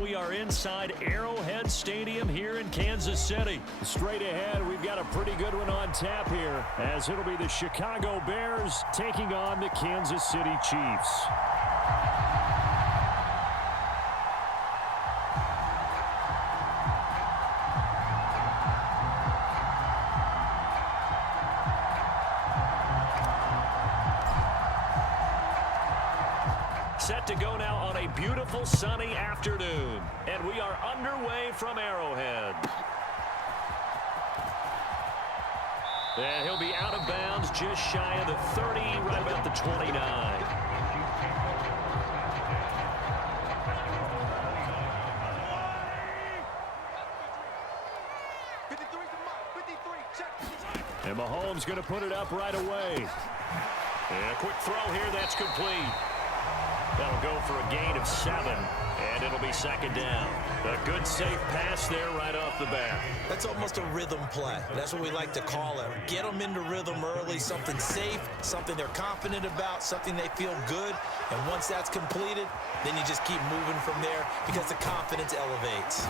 we are inside Arrowhead Stadium here in Kansas City. Straight ahead, we've got a pretty good one on tap here, as it'll be the Chicago Bears taking on the Kansas City Chiefs. Set to go now on a beautiful sunny afternoon. And we are underway from Arrowhead. And he'll be out of bounds just shy of the 30, right about the 29. And Mahomes going to put it up right away. And a quick throw here, that's complete. That'll go for a gain of 7, and it'll be second down. A good, safe pass there right off the bat. That's almost a rhythm play. That's what we like to call it. Get them into rhythm early, something safe, something they're confident about, something they feel good. And once that's completed, then you just keep moving from there because the confidence elevates.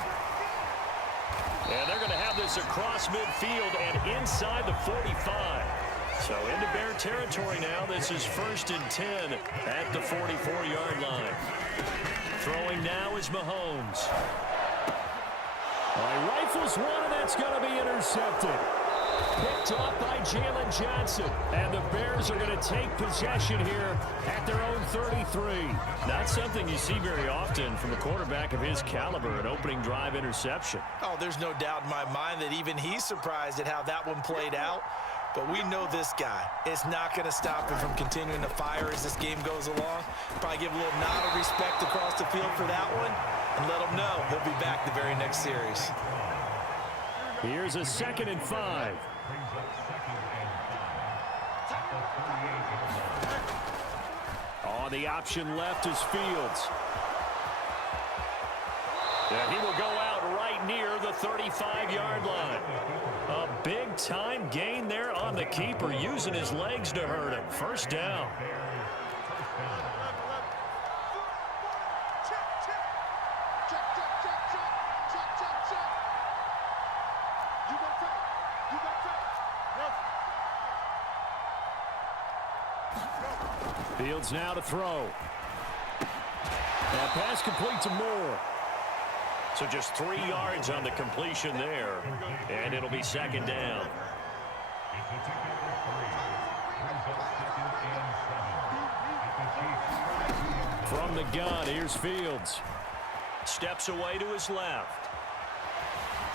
And they're going to have this across midfield and inside the 45. So into Bear territory now. This is 1st and 10 at the 44-yard line. Throwing now is Mahomes. He rifles one, and that's going to be intercepted. Picked off by Jalen Johnson. And the Bears are going to take possession here at their own 33. Not something you see very often from a quarterback of his caliber, an opening drive interception. Oh, there's no doubt in my mind that even he's surprised at how that one played out. But we know this guy. It's not going to stop him from continuing to fire as this game goes along. Probably give a little nod of respect across the field for that one and let him know he'll be back the very next series. Here's a 2nd and 5. The option left is Fields. And he will go out right near the 35-yard line. A big-time gain there on the keeper, using his legs to hurt him. First down. Fields now to throw. That pass complete to Moore. So just 3 yards on the completion there, and it'll be second down. From the gun, here's Fields. Steps away to his left.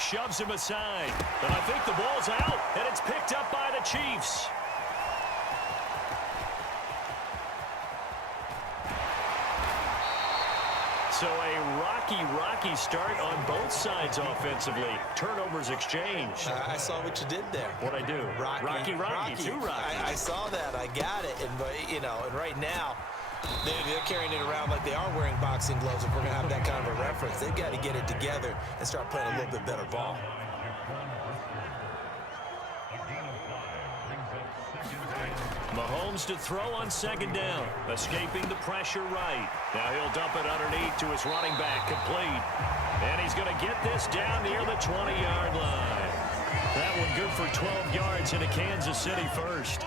Shoves him aside. And I think the ball's out, and it's picked up by the Chiefs. So a rocky start on both sides offensively. Turnovers exchanged. I saw what you did there. What'd I do? Rocky. Two Rockies. I saw that. I got it. And right now, they're carrying it around like they are wearing boxing gloves. If we're going to have that kind of a reference, they've got to get it together and start playing a little bit better ball. Mahomes to throw on second down, escaping the pressure right. Now he'll dump it underneath to his running back, complete. And he's going to get this down near the 20-yard line. That one good for 12 yards into Kansas City first.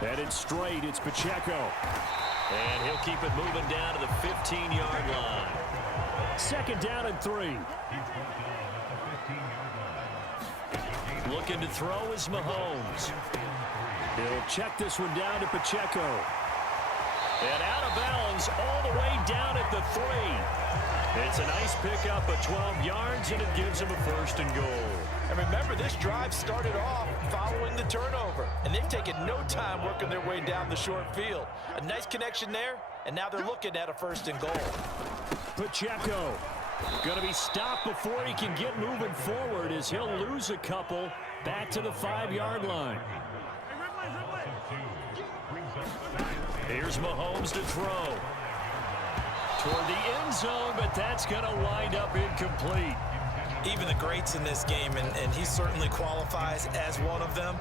Headed straight, it's Pacheco. And he'll keep it moving down to the 15-yard line. 2nd down and 3. Looking to throw is Mahomes. He'll check this one down to Pacheco. And out of bounds all the way down at the 3. It's a nice pickup of 12 yards, and it gives him a 1st and goal. And remember, this drive started off following the turnover, and they've taken no time working their way down the short field. A nice connection there, and now they're looking at a 1st and goal. Pacheco going to be stopped before he can get moving forward as he'll lose a couple back to the 5-yard line. Here's Mahomes to throw. Toward the end zone, but that's going to wind up incomplete. Even the greats in this game, and he certainly qualifies as one of them,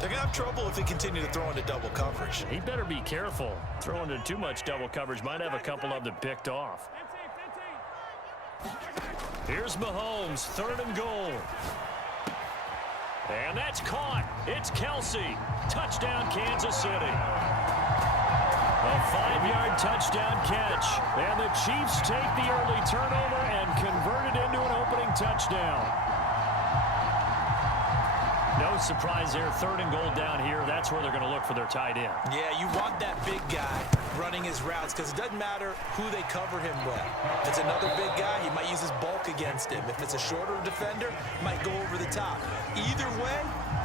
They're going to have trouble if they continue to throw into double coverage. He better be careful. Throwing into too much double coverage might have a couple of them picked off. Here's Mahomes, 3rd and goal. And that's caught. It's Kelsey. Touchdown, Kansas City. A 5-yard touchdown catch. And the Chiefs take the early turnover and convert it into an opening touchdown. No surprise there. 3rd and goal down here. That's where they're going to look for their tight end. Yeah, you want that big guy running his routes because it doesn't matter who they cover him with. If it's another big guy, he might use his bulk against him. If it's a shorter defender, he might go over the top. Either way,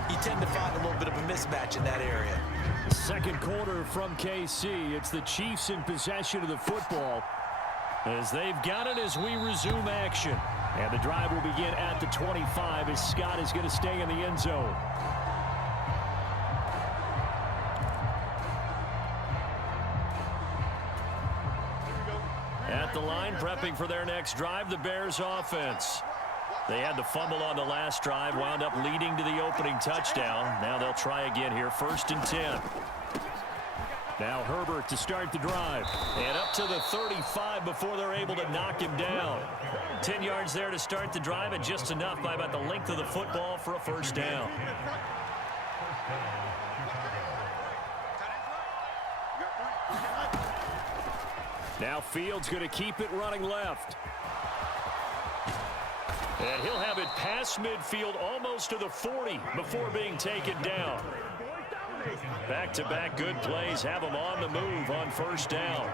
you tend to find a little bit of a mismatch in that area. Second quarter from KC. It's the Chiefs in possession of the football as they've got it as we resume action. And the drive will begin at the 25 as Scott is going to stay in the end zone. At the line, prepping for their next drive, the Bears offense. They had the fumble on the last drive, wound up leading to the opening touchdown. Now they'll try again here, 1st and 10. Now Herbert to start the drive. And up to the 35 before they're able to knock him down. 10 yards there to start the drive, and just enough by about the length of the football for a 1st down. Now Fields going to keep it running left. And he'll have it past midfield almost to the 40 before being taken down. Back-to-back good plays have him on the move on 1st down.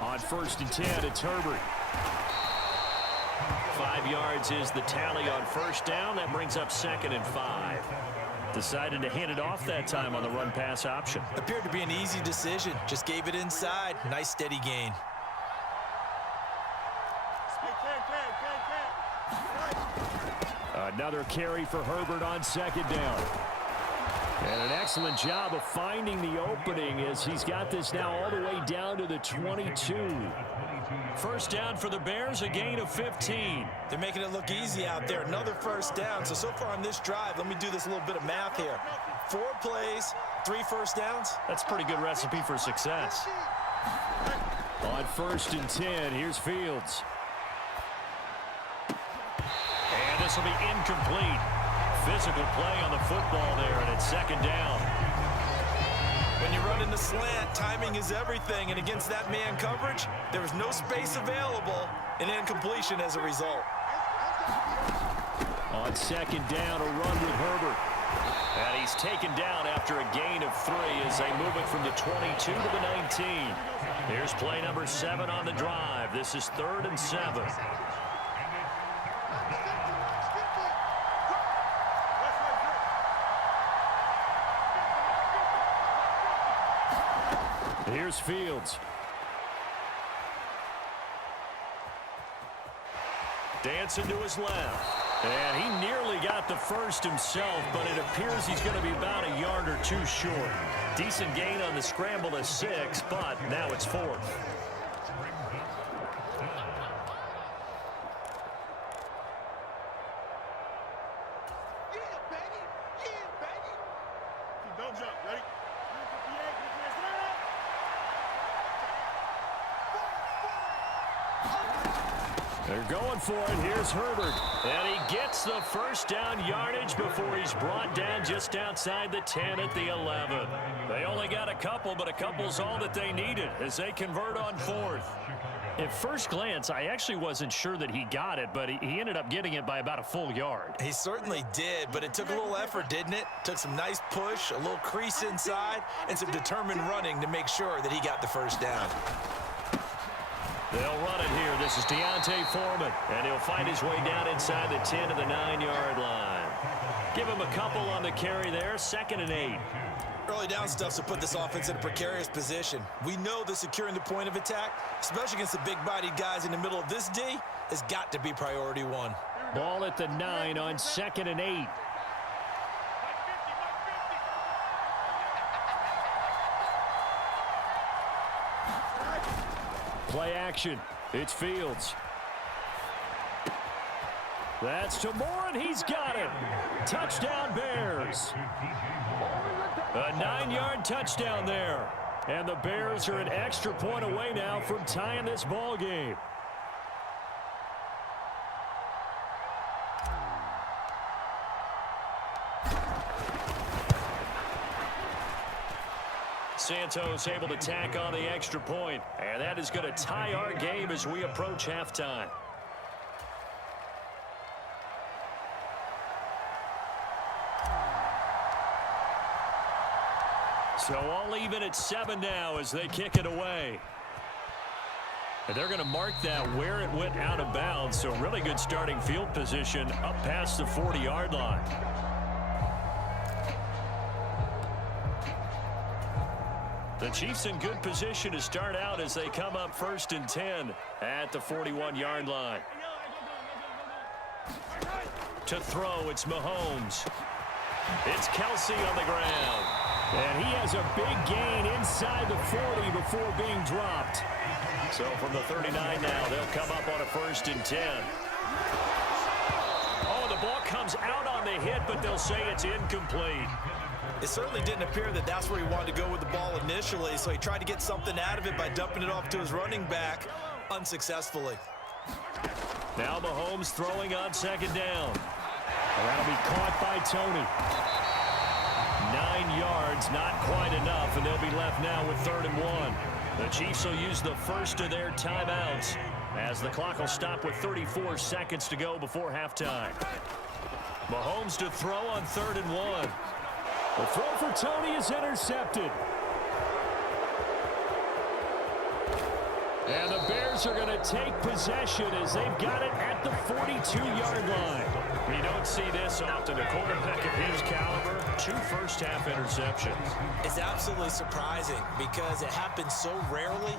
On 1st and 10, it's Herbert. 5 yards is the tally on 1st down. That brings up 2nd and 5. Decided to hand it off that time on the run-pass option. Appeared to be an easy decision. Just gave it inside. Nice steady gain. Another carry for Herbert on 2nd down. And an excellent job of finding the opening as he's got this now all the way down to the 22. 1st down for the Bears, a gain of 15. They're making it look easy out there. Another 1st down. So far on this drive, let me do this little bit of math here. 4 plays, 3 1st downs. That's a pretty good recipe for success. On 1st and 10, here's Fields. And this will be incomplete. Physical play on the football there, and it's 2nd down. When you run in the slant, timing is everything, and against that man coverage, there was no space available, and incompletion as a result. On 2nd down, a run with Herbert. And he's taken down after a gain of 3 as they move it from the 22 to the 19. Here's play number 7 on the drive. This is 3rd and 7. Here's Fields. Dancing to his left. And he nearly got the first himself, but it appears he's going to be about a yard or 2 short. Decent gain on the scramble to 6, but now it's 4th. They're going for it. Here's Herbert. And he gets the 1st down yardage before he's brought down just outside the 10 at the 11. They only got a couple, but a couple's all that they needed as they convert on 4th. At first glance, I actually wasn't sure that he got it, but he ended up getting it by about a full yard. He certainly did, but it took a little effort, didn't it? Took some nice push, a little crease inside, and some determined running to make sure that he got the 1st down. They'll run it here. This is Deontay Foreman, and he'll find his way down inside the 10 to the 9-yard line. Give him a couple on the carry there, 2nd and 8. Early down stuff to put this offense in a precarious position. We know that securing the point of attack, especially against the big-bodied guys in the middle of this D, has got to be priority 1. Ball at the 9 on 2nd and 8. Play action. It's Fields. That's to Moore, and he's got it. Touchdown, Bears. A 9-yard touchdown there. And the Bears are an extra point away now from tying this ball game. Santos able to tack on the extra point, and that is going to tie our game as we approach halftime. So all even at 7 now as they kick it away. And they're going to mark that where it went out of bounds, so really good starting field position up past the 40-yard line. The Chiefs in good position to start out as they come up 1st and 10 at the 41-yard line. To throw, it's Mahomes. It's Kelsey on the ground. And he has a big gain inside the 40 before being dropped. So from the 39 now, they'll come up on a 1st and 10. Oh, the ball comes out on the hit, but they'll say it's incomplete. It certainly didn't appear that that's where he wanted to go with the ball initially, so he tried to get something out of it by dumping it off to his running back unsuccessfully. Now Mahomes throwing on 2nd down. And that'll be caught by Tony. 9 yards, not quite enough, and they'll be left now with 3rd and 1. The Chiefs will use the first of their timeouts as the clock will stop with 34 seconds to go before halftime. Mahomes to throw on 3rd and 1. The throw for Tony is intercepted. And the Bears are going to take possession as they've got it at the 42-yard line. We don't see this often. A quarterback of his caliber, 2 first-half interceptions. It's absolutely surprising because it happens so rarely.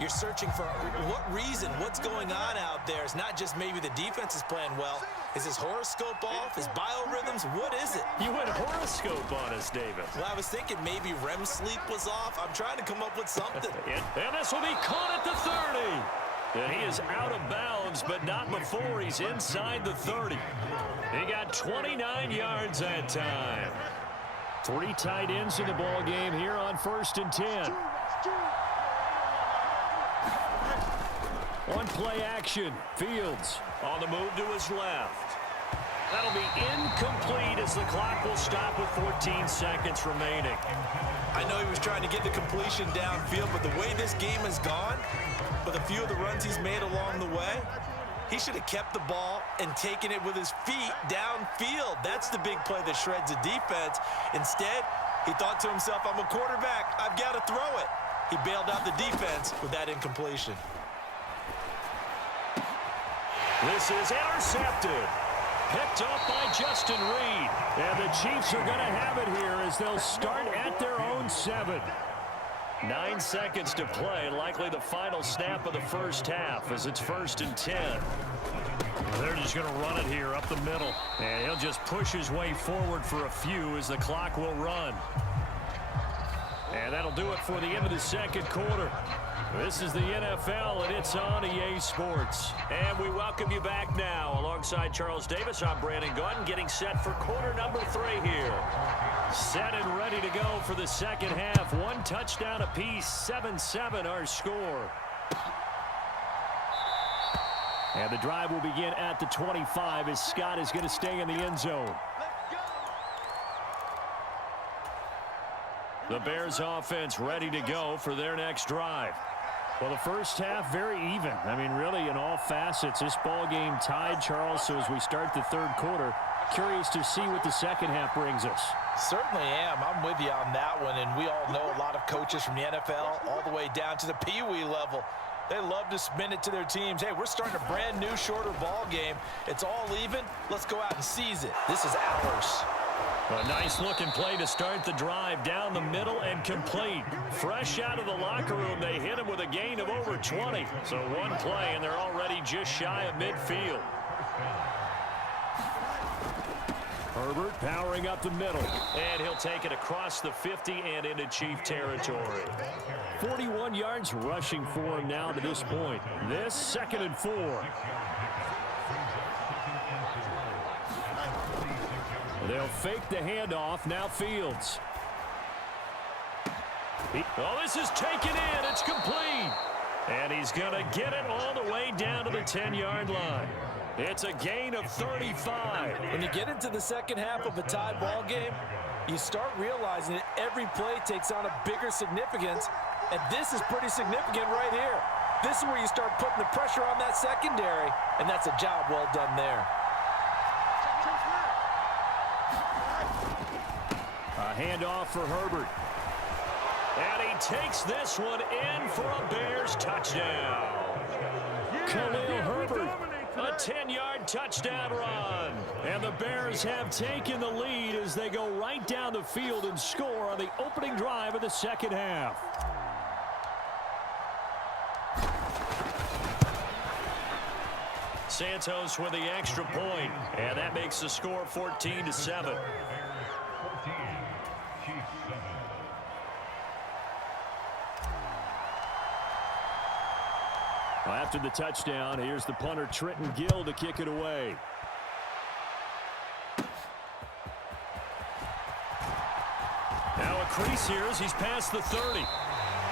You're searching for what reason, what's going on out there. It's not just maybe the defense is playing well. Is his horoscope off? His biorhythms? What is it? You went horoscope on us, David. Well, I was thinking maybe REM sleep was off. I'm trying to come up with something. And this will be caught at the 30. And he is out of bounds, but not before he's inside the 30. He got 29 yards that time. 3 tight ends in the ball game here on 1st and 10. On play action, Fields on the move to his left. That'll be incomplete as the clock will stop with 14 seconds remaining. I know he was trying to get the completion downfield, but the way this game has gone, with a few of the runs he's made along the way, he should have kept the ball and taken it with his feet downfield. That's the big play that shreds the defense. Instead, he thought to himself, I'm a quarterback, I've got to throw it. He bailed out the defense with that incompletion. This is intercepted. Picked off by Justin Reed. And the Chiefs are going to have it here as they'll start at their own 7. 9 seconds to play, likely the final snap of the first half as it's 1st and 10. They're just going to run it here up the middle. And he'll just push his way forward for a few as the clock will run. And that'll do it for the end of the 2nd quarter. This is the NFL, and it's on EA Sports. And we welcome you back now. Alongside Charles Davis, I'm Brandon Gordon, getting set for quarter number 3 here. Set and ready to go for the 2nd half. 1 touchdown apiece, 7-7 our score. And the drive will begin at the 25 as Scott is going to stay in the end zone. The Bears offense ready to go for their next drive. Well, the first half, very even. I mean, really, in all facets, this ball game tied, Charles. So as we start the 3rd quarter, curious to see what the 2nd half brings us. Certainly am. I'm with you on that one. And we all know a lot of coaches from the NFL all the way down to the Pee-wee level. They love to spin it to their teams. Hey, we're starting a brand new, shorter ball game. It's all even. Let's go out and seize it. This is ours. A nice-looking play to start the drive down the middle and complete. Fresh out of the locker room, they hit him with a gain of over 20. So 1 play, and they're already just shy of midfield. Herbert powering up the middle. And he'll take it across the 50 and into Chief territory. 41 yards rushing for him now to this point. This 2nd and 4. They'll fake the handoff. Now Fields. Oh, this is taken in. It's complete. And he's going to get it all the way down to the 10-yard line. It's a gain of 35. When you get into the second half of a tie ball game, you start realizing that every play takes on a bigger significance, and this is pretty significant right here. This is where you start putting the pressure on that secondary, and that's a job well done there. A handoff for Herbert. And he takes this one in for a Bears touchdown. Khalil Herbert, a 10-yard touchdown run. And the Bears have taken the lead as they go right down the field and score on the opening drive of the second half. Santos with the extra point, and that makes the score 14-7. After the touchdown, here's the punter Trenton Gill to kick it away. Now a crease here as he's past the 30.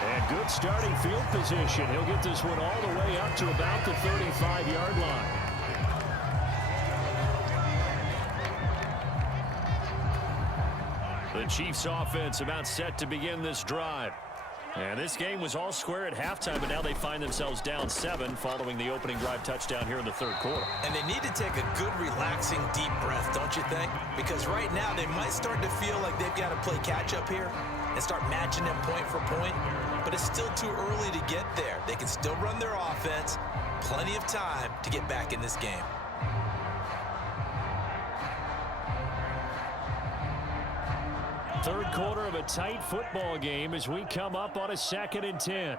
And good starting field position. He'll get this one all the way up to about the 35-yard line. The Chiefs offense about set to begin this drive. And this game was all square at halftime, but now they find themselves down 7 following the opening drive touchdown here in the third quarter. And they need to take a good, relaxing, deep breath, don't you think? Because right now they might start to feel like they've got to play catch-up here and start matching them point for point. But it's still too early to get there. They can still run their offense. Plenty of time to get back in this game. Third quarter of a tight football game as we come up on a 2nd and 10.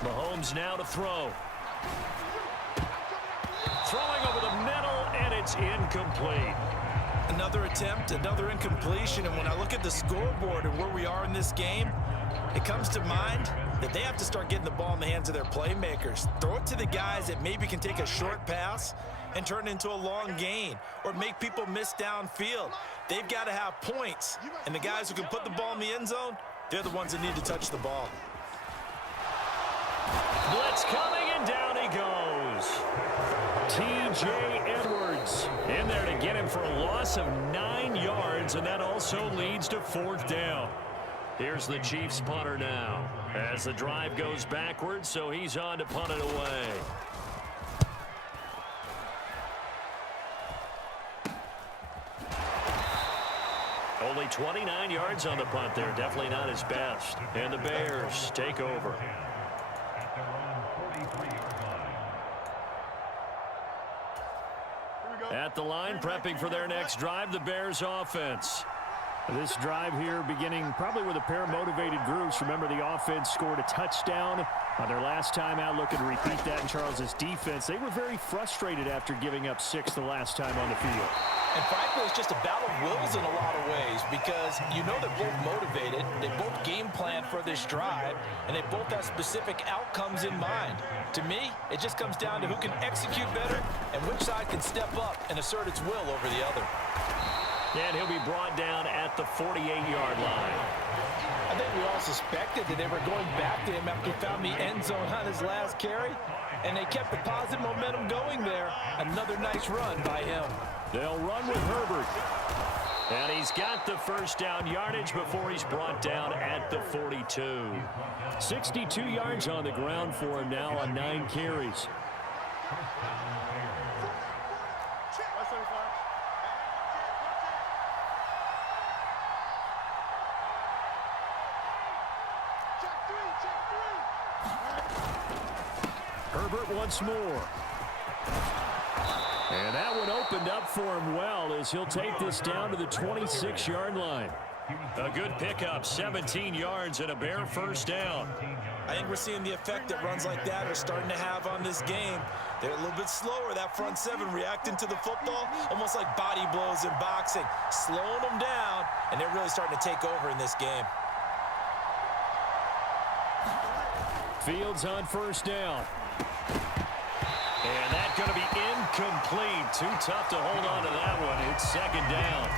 Mahomes now to throw. Throwing over the middle, and it's incomplete. Another attempt, another incompletion, and when I look at the scoreboard and where we are in this game, it comes to mind that they have to start getting the ball in the hands of their playmakers. Throw it to the guys that maybe can take a short pass and turn it into a long gain or make people miss downfield. They've got to have points, and the guys who can put the ball in the end zone, they're the ones that need to touch the ball. Blitz coming, and down he goes. T.J. Edwards in there to get him for a loss of 9 yards, and that also leads to 4th down. Here's the Chiefs punter now as the drive goes backwards, so he's on to punt it away. Only 29 yards on the punt there. Definitely not his best. And the Bears take over. At the line, prepping for their next drive, the Bears offense. This drive here beginning probably with a pair of motivated groups. Remember, the offense scored a touchdown on their last time out. Looking to repeat that in Charles's defense. They were very frustrated after giving up 6 the last time on the field. And frankly, it's just a battle of wills in a lot of ways because you know they're both motivated, they both game plan for this drive, and they both have specific outcomes in mind. To me, it just comes down to who can execute better and which side can step up and assert its will over the other. And he'll be brought down at the 48-yard line. I think we all suspected that they were going back to him after he found the end zone on his last carry, and they kept the positive momentum going there. Another nice run by him. They'll run with Herbert. And he's got the first down yardage before he's brought down at the 42. 62 yards on the ground for him now on 9 carries. Herbert once more. And that one opened up for him well as he'll take this down to the 26-yard line. A good pickup, 17 yards and a Bear first down. I think we're seeing the effect that runs like that are starting to have on this game. They're a little bit slower, that front 7 reacting to the football, almost like body blows in boxing, slowing them down, and they're really starting to take over in this game. Fields on first down. And too tough to hold on to that one. It's second down.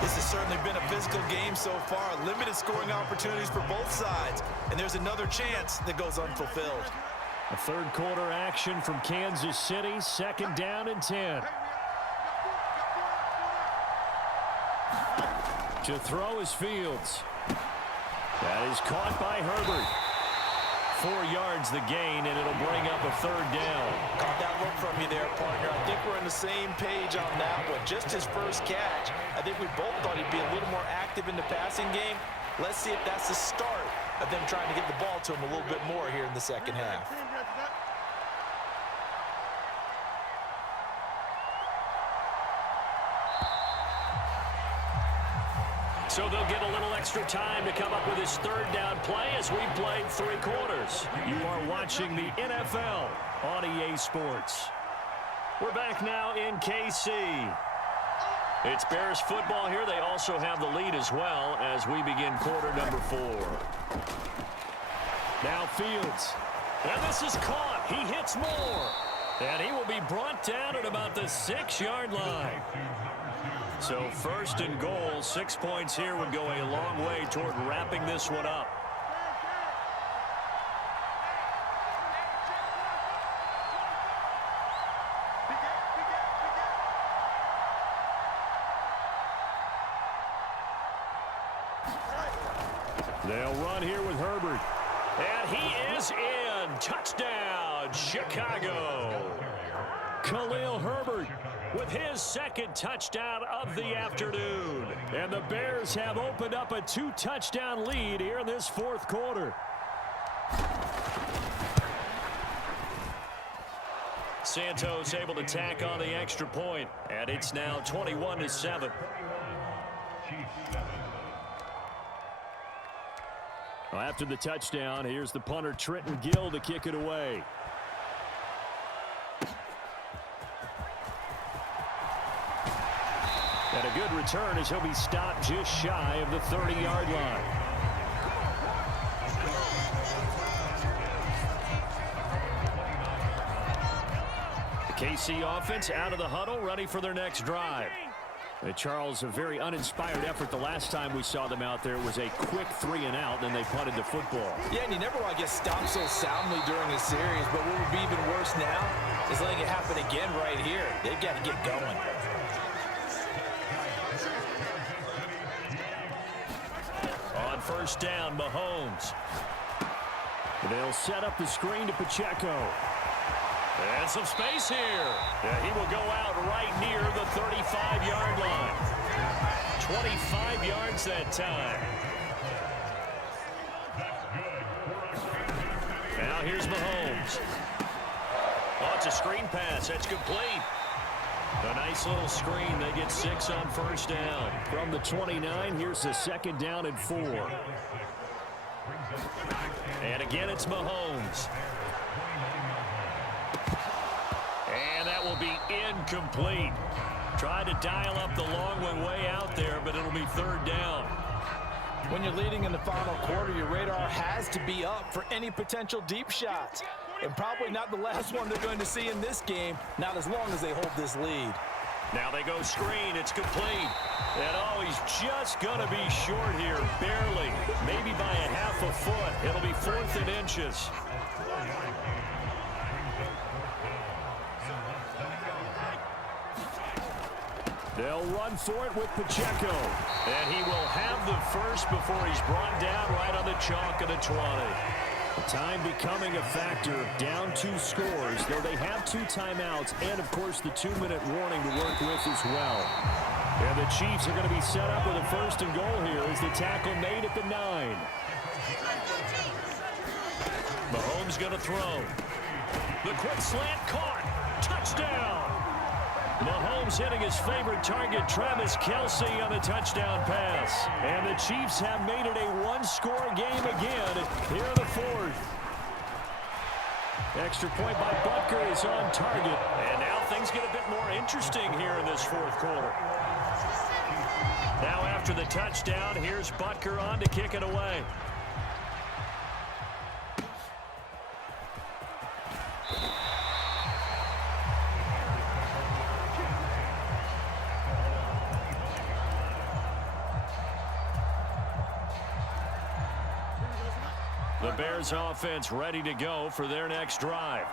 This has certainly been a physical game so far. Limited scoring opportunities for both sides. And there's another chance that goes unfulfilled. A third quarter action from Kansas City. Second down and 10. To throw is Fields. That is caught by Herbert. 4 yards the gain, and it'll bring up a third down. Caught that look from you there, partner. I think we're on the same page on that one. Just his first catch. I think we both thought he'd be a little more active in the passing game. Let's see if that's the start of them trying to get the ball to him a little bit more here in the second half. So they'll get a little extra time to come up with his third down play as we played 3 quarters. You are watching the NFL on EA Sports. We're back now in KC. It's Bears football here. They also have the lead as well as we begin quarter number 4. Now Fields. And this is caught. He hits more. And he will be brought down at about the 6-yard line. So first and goal, 6 points here would go a long way toward wrapping this one up. They'll run here with Herbert. And he is in. Touchdown, Chicago. Khalil Herbert with his second touchdown of the afternoon. And the Bears have opened up a 2-touchdown lead here in this fourth quarter. Santos able to tack on the extra point, and it's now 21-7. Well, after the touchdown, here's the punter Trenton Gill to kick it away. And a good return as he'll be stopped just shy of the 30-yard line. The KC offense out of the huddle, ready for their next drive. And Charles, a very uninspired effort the last time we saw them out there. It was a quick 3-and-out, then they punted the football. Yeah, and you never want to get stopped so soundly during a series, but what would be even worse now is letting it happen again right here. They've got to get going. On first down, Mahomes. They'll set up the screen to Pacheco. And some space here. Yeah, he will go out right near the 35-yard line. 25 yards that time. Now here's Mahomes. Oh, it's a screen pass. That's complete. A nice little screen. They get 6 on first down. From the 29, here's the second down and 4. And again, it's Mahomes. And that will be incomplete. Tried to dial up the long one way out there, but it'll be third down. When you're leading in the final quarter, your radar has to be up for any potential deep shots. And probably not the last one they're going to see in this game, not as long as they hold this lead. Now they go screen. It's complete. And oh, he's just going to be short here, barely. Maybe by a half a foot. It'll be 4th and inches. They'll run for it with Pacheco. And he will have the first before he's brought down right on the chalk of the 20. Time becoming a factor, down 2 scores, though they have 2 timeouts and, of course, the 2-minute warning to work with as well. And the Chiefs are going to be set up with a first and goal here as the tackle made at the 9. Mahomes going to throw. The quick slant caught. Touchdown. Mahomes hitting his favorite target, Travis Kelce, on the touchdown pass. And the Chiefs have made it a 1-score game again here in the 4th. Extra point by Butker is on target. And now things get a bit more interesting here in this 4th quarter. Now after the touchdown, here's Butker on to kick it away. the Bears offense ready to go for their next drive.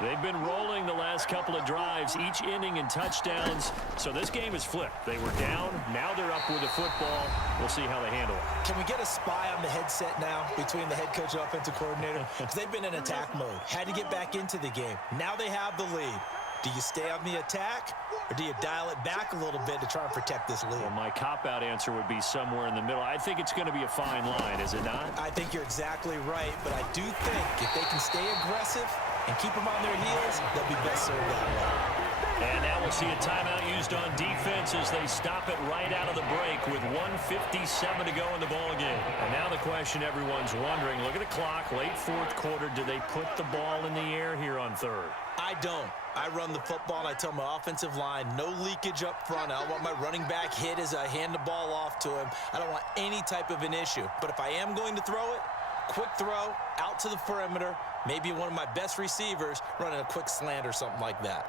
They've been rolling the last couple of drives, each inning in touchdowns. So this game is flipped. They were down. Now they're up with the football. We'll see how they handle it. Can we get a spy on the headset now between the head coach and offensive coordinator? Because they've been in attack mode. Had to get back into the game. Now they have the lead. Do you stay on the attack, or do you dial it back a little bit to try and protect this lead? Well, my cop-out answer would be somewhere in the middle. I think it's going to be a fine line, is it not? I think you're exactly right, but I do think if they can stay aggressive and keep them on their heels, they'll be best served that way. And now we'll see a timeout used on defense as they stop it right out of the break with 1:57 to go in the ballgame. And now the question everyone's wondering, look at the clock, late fourth quarter, do they put the ball in the air here on third? I don't. I run the football, and I tell my offensive line, no leakage up front. I don't want my running back hit as I hand the ball off to him. I don't want any type of an issue. But if I am going to throw it, quick throw, out to the perimeter, maybe one of my best receivers running a quick slant or something like that.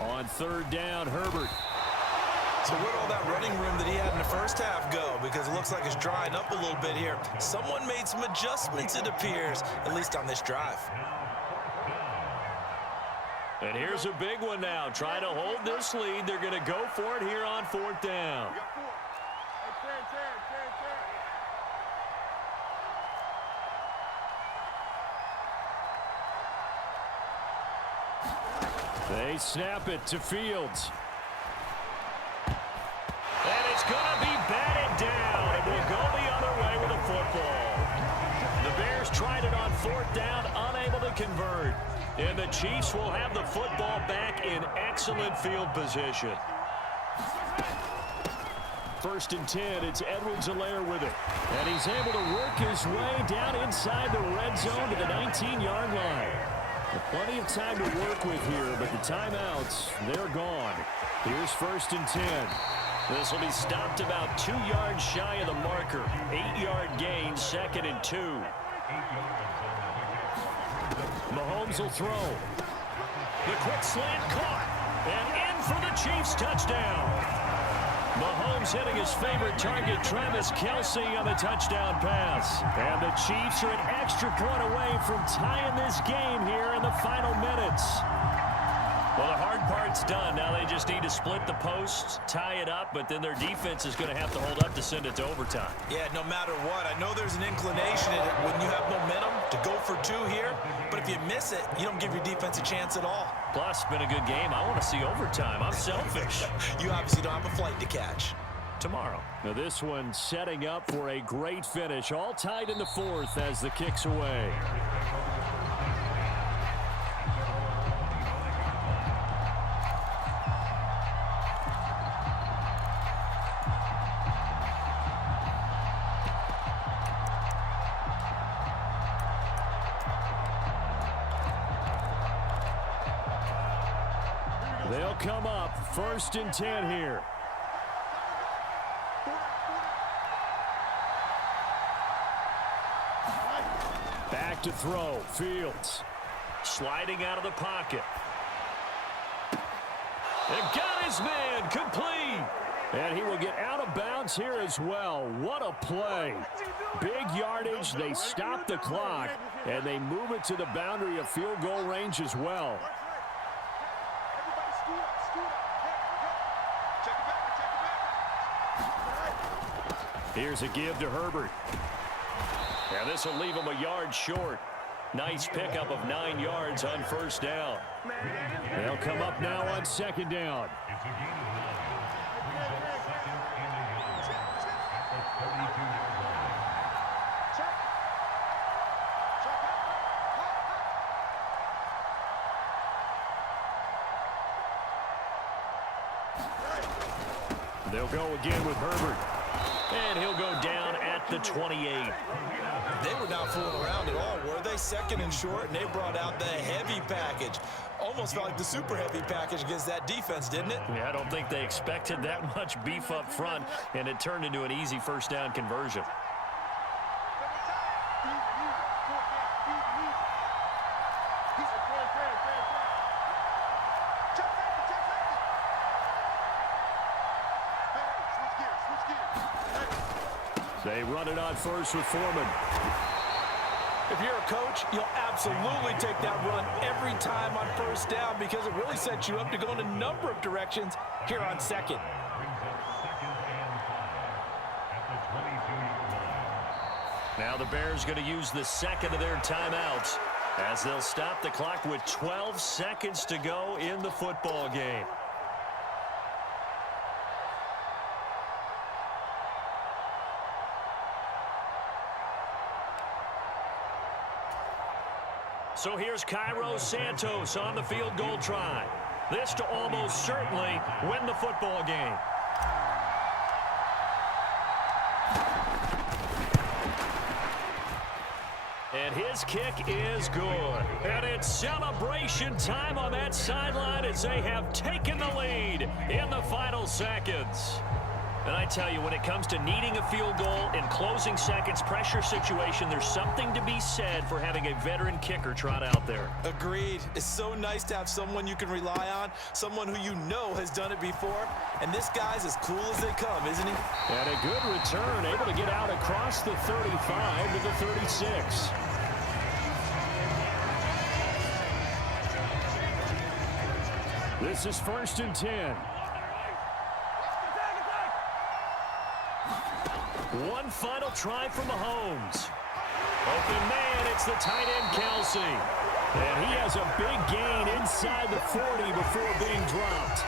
On third down, Herbert. So where'd all that running room that he had in the first half go? Because it looks like it's drying up a little bit here. Someone made some adjustments, it appears, at least on this drive. And here's a big one now. Try to hold this lead. They're going to go for it here on fourth down. They snap it to Fields. And it's going to be batted down. It will go the other way with the football. The Bears tried it on fourth down, unable to convert. And the Chiefs will have the football back in excellent field position. First and 10, it's Edwards-Helaire with it. And he's able to work his way down inside the red zone to the 19-yard line. Plenty of time to work with here, but the timeouts, they're gone. Here's first and 10. This will be stopped about 2 yards shy of the marker. 8-yard gain, second and 2. Mahomes will throw. The quick slant caught. And in for the Chiefs touchdown. Mahomes hitting his favorite target, Travis Kelce, on the touchdown pass. And the Chiefs are an extra point away from tying this game here in the final minutes. Well, the hard part's done. Now they just need to split the posts, tie it up, but then their defense is going to have to hold up to send it to overtime. Yeah, no matter what. I know there's an inclination in it when you have momentum to go for 2 here, but if you miss it, you don't give your defense a chance at all. Plus, it's been a good game. I want to see overtime. I'm selfish. You obviously don't have a flight to catch. Tomorrow. Now this one setting up for a great finish. All tied in the fourth as the kick's away. They'll come up first and 10 here. Back to throw. Fields sliding out of the pocket. They've got his man complete. And he will get out of bounds here as well. What a play. Big yardage. They stop the clock. And they move it to the boundary of field goal range as well. Here's a give to Herbert. And this will leave him a yard short. Nice pickup of 9 yards on first down. They'll come up now on second down. They'll go again with Herbert. And he'll go down at the 28. They were not fooling around at all, were they? Second and short, and they brought out the heavy package. Almost felt like the super heavy package against that defense, didn't it? Yeah, I don't think they expected that much beef up front, and it turned into an easy first down conversion. They run it on first with Foreman. If you're a coach, you'll absolutely take that run every time on first down because it really sets you up to go in a number of directions here on second. Now the Bears going to use the second of their timeouts as they'll stop the clock with 12 seconds to go in the football game. So here's Cairo Santos on the field goal try. This to almost certainly win the football game. And his kick is good. And it's celebration time on that sideline as they have taken the lead in the final seconds. And I tell you, when it comes to needing a field goal in closing seconds pressure situation, there's something to be said for having a veteran kicker trot out there. Agreed. It's so nice to have someone you can rely on, someone who you know has done it before. And this guy's as cool as they come, isn't he? And a good return, able to get out across the 35 to the 36. This is 1st and 10. One final try from Mahomes. Open man, it's the tight end, Kelsey. And he has a big gain inside the 40 before being dropped.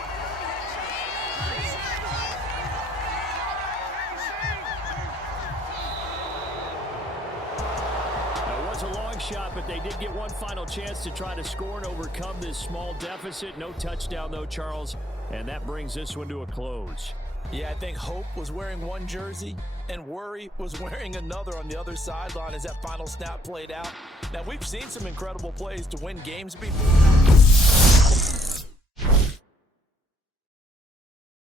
Now, it was a long shot, but they did get one final chance to try to score and overcome this small deficit. No touchdown, though, Charles. And that brings this one to a close. Yeah, I think Hope was wearing one jersey and Worry was wearing another on the other sideline as that final snap played out. Now, we've seen some incredible plays to win games before.